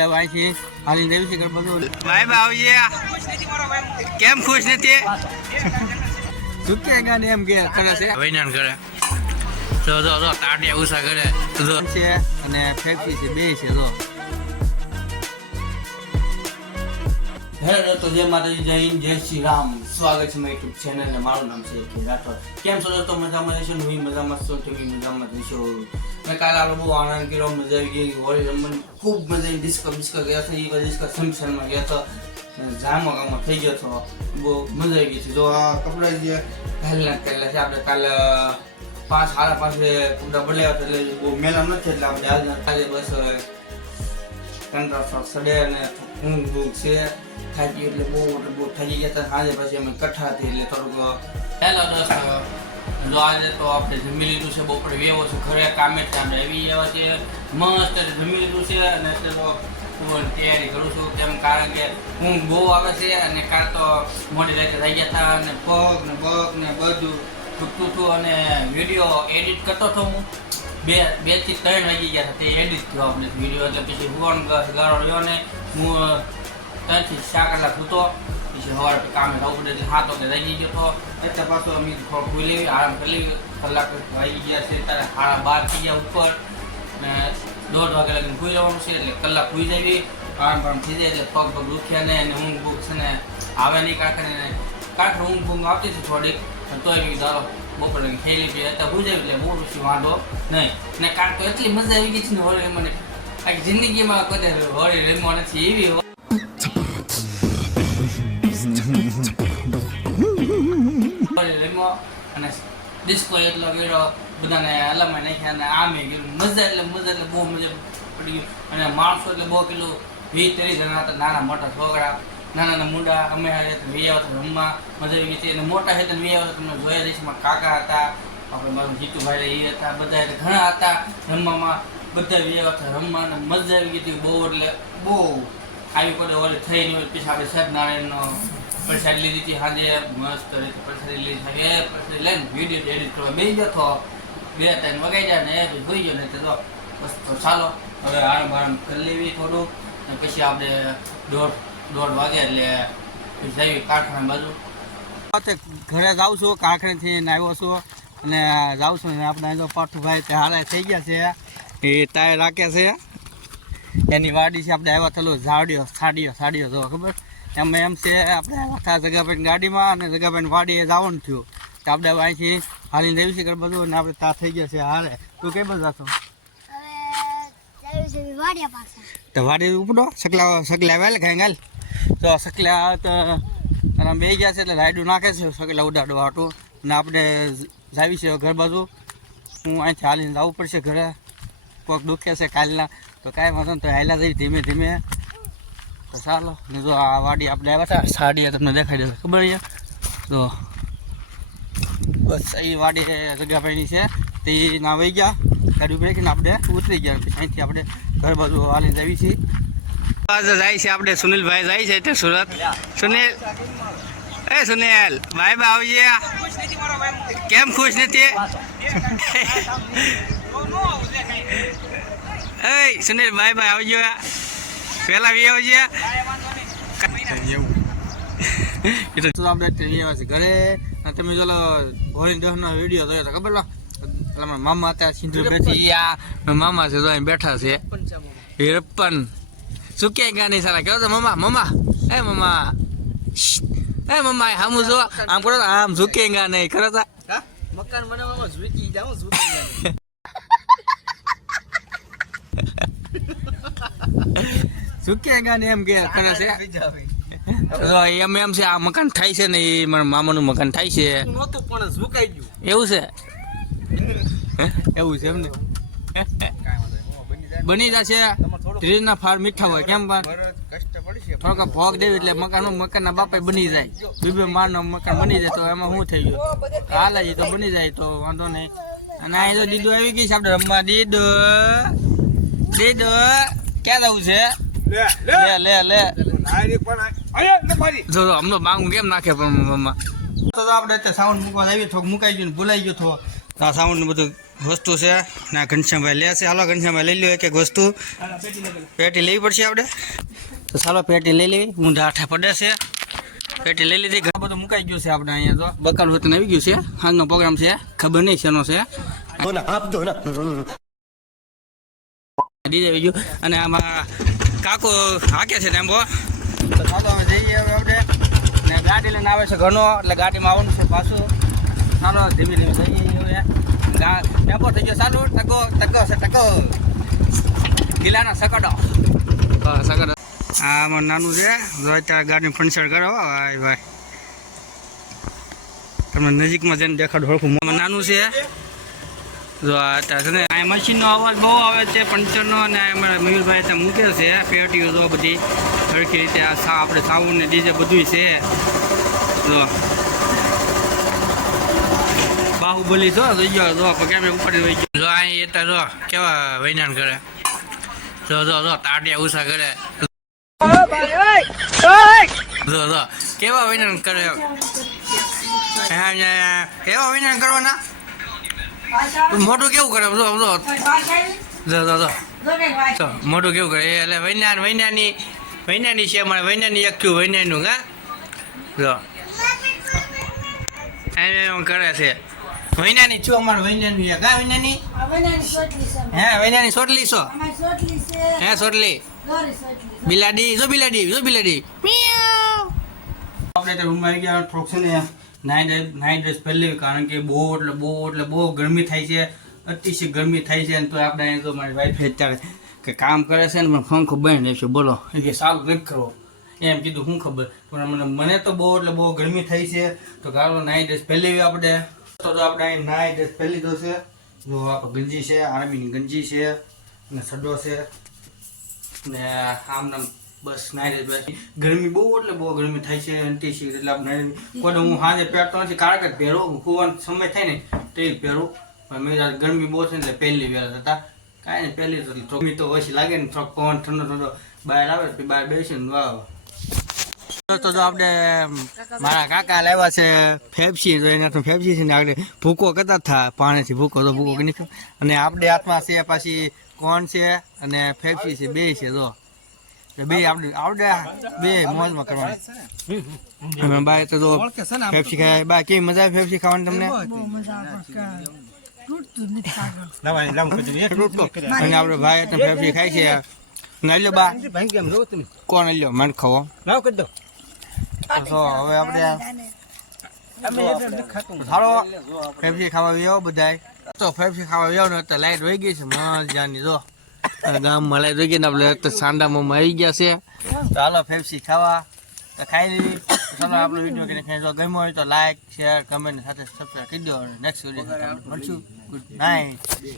આપણે અહીંથી હાલીને જઈએ છીએ બધું ભાઈ બાવજી કેમ ખુશ નથી ચૂકેગા ને એમ કે કરે છે વૈનાન કરે તો તાટિયા ઉષા કરે છે અને ફેફસી છે બે છે તો હેલો તો જય માતાજી જય હિન્દ જય શ્રી રામ સ્વાગત છે મારી યુટ્યુબ ચેનલ ને મારું નામ છે કે રાઠોડ કેમ છો દોસ્તો મજામાં રહેશો હું મજામાં છું તમે મજામાં રહેશો મેં કાલે આપણે બહુ આનંદ કર્યો મજા આવી ગઈ હોળી રમવાની ખૂબ મજા આવી ડિસ્કો ગયા હતા એ ડિસ્કો સેમસનમાં ગયા હતા જામો ગામમાં થઈ ગયો હતો બહુ મજા આવી ગઈ છે જો આ કપડા જે પહેલા કરેલા છે આપણે કાલે 5:30 કપડા બદલ્યા હતા એટલે બહુ મેલા નથી એટલે આપણે આજે બસ કંટ્રાક્ટર સડે અને ઊંઘ છે થાકી એટલે બહુ થાકી ગયા હતા સાંજે પછી અમે કઠ્ઠા હતી એટલે થોડુંક હેલો દોસ્તો જો આજે તો આપણે જમી લીધું છે બપોરે વેવો છે ઘરે કામે જ આપણે એવી એવા છે મસ્ત જમી લીધું છે અને એટલે તો તૈયારી કરું છું કેમ કારણ કે ઊંઘ બહુ આવે છે અને કાલ તો મોડી રાતે થઈ ગયા હતા અને પગ ને બધું તૂટતું હતું અને વિડીયો એડિટ કરતો હતો હું 2 થી 3 વાગી ગયા હતા તે એડિટ થયો આપણે વિડીયો એટલે પછી ફોન ગાળો રહ્યો ને હું 3 થી 4 કલાક સૂતો પછી સવારે કામે જવું પડે એટલે 7 વાગે રહી ગયો હતો એટલે પાછો અમે થોડું ખુઈ લેવી આરામ કરી લેવી કલાક વાગી ગયા છે ત્યારે 12:30 થઈ ગયા ઉપર ને 1:30 વાગે લગીને ખુઈ લેવાનું છે એટલે કલાક ખુઈ જવી આરામ થઈ જાય એટલે પગ દુખ્યા ને અને ઊંઘ બૂઘ છે ને આવે નહીં કાંઠે ઊંઘ આવતી હતી થોડીક તોય બી દારો બપોરે ખેલી પી અત્યારે હું જાય એટલે બહુ પછી વાંધો નહીં ને કારણ તો એટલી મજા આવી ગઈ છે ને હોળી મને આખી જિંદગીમાં કદે હોળી રમવા નથી એવી હોળી રમવા અને ડિસ્કો એટલો ગયો બધાને અલામાં નાખ્યા અને આમે ગયું મજા એટલે બહુ મજા પડી અને માણસો એટલે બહુ કિલો 20-30 જણા હતા નાના મોટા છોકરા નાના મુંડા અમે વિયા રમવા મજા આવી ગઈ હતી અને મોટા છે વિયા તમને જોયા જઈશ કાકા હતા આપણે મારું જીતુભાઈ એ હતા બધા ઘણા હતા રમવામાં બધા વિયા રમવા અને મજા આવી ગઈ હતી બહુ એટલે બહુ આવી કોઈ ઓલી થઈ નહીં હોય પછી આપણે સત્યનારાયણનો પ્રસાદ લીધી હતી સાંજે મસ્ત રીતે પ્રસાદી લીધી પ્રસાદ લઈને વિડીયો એડિટ કરવા બે ગયો હતો 2-3 વગાઈ જાય ને એ જોઈ ગયો ને તો બસ તો ચાલો હવે આરામ કરી લેવી થોડું અને પછી આપણે 1:30 વાગે એટલે જઈએ કારખાના બાજુ ઘરે જાઉં છું કારખાનેથી આવ્યો છું અને જાઉં છું ને આપણે જો પાઠુભાઈ તે હારે થઈ ગયા છે એ ટાયર રાખે છે એની વાડી છે આપણે આવ્યા થયેલો સાડીઓ જો ખબર એમ છે આપણે આવ્યા જગાભાઈ ગાડીમાં અને જગાભાઈ વાડીએ જવાનું થયું તો આપણે અહીંથી હાલીને જઈએ છીએ બધું અને આપણે ત્યાં થઈ ગયા છે હારે તું કઈ બધું જાશો તો વાડી ઉપડો સકલા વેલ ખાઈ તો સકલા તો બે ગયા છે એટલે રાઈડું નાખે છે સકલા ઉડાડવા હાટું અને આપણે જાવી છે ઘર બાજુ હું અહીંથી હાલીને જવું પડશે ઘરે કોઈક દુખે છે કાલના તો કાંઈ વાંધો ને તો હાલ્યા જઈ ધીમે ધીમે તો ચાલો ને જો આ વાડી આપણે આવ્યા હતા સાડી તમને દેખાઈ દેશે ખબર છે તો બસ એ વાડી જગાભાઈની છે તે ના વહી ગયા ગાડી ઉપર ને આપણે ઉતરી ગયા પછી અહીંથી આપણે ઘર બાજુ હાલીને જઈએ છીએ જાય છે આપણે સુનિલભાઈ જાય છે તે સુરત સુનિલ ભાઈ બાવજી કેમ ખુશ નથી સુનિલ ભાઈ આવજો પેલા વી આવજે આપણે ઘરે તમે જો હોળી દહનો વિડીયો જોયો તો ખબર મામા હતા સિંધુ બેઠી મામા છે બેઠા છે હિરપ્પન શું કે ગાની સારા કેવો તો મમ્મા હામું જો આમ કરો આમ ઝુકેગા નહીં કરો તા મકાન બનાવવામાં ઝુકી જાઉં ઝુકેગા ને એમ કે કરે છે એમ છે આ મકાન થાય છે ને એ મારા મામાનું મકાન થાય છે નહોતું પણ ઝુકાઈ ગયું એવું છે એમ ને બની જશે ધીરેજના ફાળ મીઠા હોય કેમ થોડોક ભોગ દેવી એટલે મકાનના બાપા બની જાય બીબે મારનો મકાન બની જાય તો એમાં શું થઈ ગયું હાલે તો બની જાય તો વાંધો નહીં અને અહીં તો દીદો આવી ગઈ છે આપણે રમવા દીદો ક્યાં જવું છે લે જો અમને માંગું કેમ નાખે પણ મમ્મા તો આપણે સાઉન્ડ મૂકવા આવીએ થોડુંક મુકાઈ ગયું ભૂલાઈ ગયું તો આ સાઉન્ડ બધું વસ્તુ છે ના ઘનશ્યામભાઈ લે છે. હાલો ઘનશ્યામભાઈ લઈ લો એક એક વસ્તુ. પેટી લેવી પડશે આપણે તો ચાલો પેટી લઈ લઈ. ઊંધા આઠે પડે છે. પેટી લઈ લીધી. ઘણું બધું મુકાઈ ગયું છે આપણે અહીંયા. તો બકાનું વતન આવી ગયું છે. આજનો પ્રોગ્રામ છે ખબર નહીં શેનો છે. ડીજે આવી ગયું અને આમાં કાકો હાકે છે ટેમ્પો. તો ચાલો અમે જઈએ હવે આપણે. ને ગાડી લઈને આવે છે ઘણો એટલે ગાડીમાં આવવાનું છે પાછું. ચાલો ધીમે ધીમે જઈએ. ટેમ્પો થઈ ગયો ચાલુ. ટકો ટકો છે ટકો ગિલાના સકડો સકડો. આમાં નાનું છે જો અત્યારે ગાડી ફંડસર કરો ભાઈ ભાઈ. તમને નજીકમાં જઈને દેખાડો હરખું. નાનું છે જો અત્યારે છે ને આ મશીનનો અવાજ બહુ આવે છે પંચરનો. અને અમારા મયુરભાઈ ત્યાં મૂકે છે પેટીઓ જો બધી સરખી રીતે. આ આપણે સાઉન્ડ ને ડીજે બધું છે. જો બાહુબલી જો જોઈ ગયો જો કેમ ઉપર વહી ગયો. જો અહીં એટલે જો કેવા વૈનાન કરે. જો જો જો તાડિયા ઉષા કરે. જો જો કેવા વૈનાન કરે. કેવા વૈનાન કરવાના. મોટું કેવું કરે. જો જો જો જો જો મોટું કેવું કરે. એટલે વૈનાની છે અમારે. વૈનાની એકઠું વૈનાનું હા. જો એને કરે છે. વૈનાની છું અમારે. વૈનાની એક હા. વૈનાની હે વૈનાની સોટલી છો હે સોટલી. બિલાડી જો બિલાડી જો બિલાડી. આપણે રૂમમાં આવી ગયા. થોડુંક છે ને નાઇટ ડ્રેસ પહેરી કારણ કે બહુ ગરમી થાય છે. અતિશય ગરમી થાય છે. તો આપણે અહીંયા તો મારી વાઈફ અત્યારે કે કામ કરે છે ને પંખો બંધ રહેશે. બોલો કે સારું નથી કરવો એમ કીધું. શું ખબર પણ મને તો બહુ ગરમી થઈ છે. તો ગાળો નાઇટ ડ્રેસ પહેરી આપણે. તો આપણે અહીં નાઇટ ડ્રેસ પહેરી લીધો છે. જો આપણે ગંજી છે આર્મીની ગંજી છે ને સડો છે ને આમ નામ બસ નાઇટ ડ્રેસ. ગરમી બહુ ગરમી થાય છે. એન્ટીશીટ એટલે આપણે કોઈ હું સાંજે પહેરતો નથી. કારણ કે પહેરું હોવાનો સમય થાય ને તે જ પહેરું. પણ મેં ગરમી બહુ છે ને પહેલી વહેલા હતા કાંઈ નહીં પહેલી તો ગરમી તો ઓછી લાગે ને. થોડોક પવન ઠંડો બહાર આવે તો બહાર બેસીને વાવ. તો જો આપણે મારા કાકા લાવ્યા છે ફેફસી. તો એના તો ફેફસી છે ને આગળ ભૂકો કરતા હતા પાણીથી ભૂકો તો ભૂકો કરી. અને આપણે હાથમાં છે પાછી કોણ છે અને ફેફસી છે બે છે. જો બે આવડે બે મોજમાં કરવાની. બાય તો જો ફેફસી ખાય. બા કેવી મજા આવે ફેફસી ખાવાની તમને. અને આપણે ભાઈ ફેફસી ખાય છે. ના લ્યો બા કોણ લ્યો મને ખાવો. તો હવે આપણે સારો ફેફસી ખાવા આવ્યો બધા. તો ફેફસી ખાવા આવ્યો ને તો લાઈટ વહી ગઈ છે મજાની. જો ગામમાં લાઈટ વહી ગઈ ને આપણે સાંડામાં આવી ગયા છે. તો હાલો ફેફસી ખાવા તો ખાઈ લીધી. ચાલો આપણો વિડીયો જો ગમ્યો હોય તો લાઈક શેર કમેન્ટ સાથે સબસ્ક્રાઈબ કરી દો. નેક્સ્ટ વિડીયો મળશું. Good night.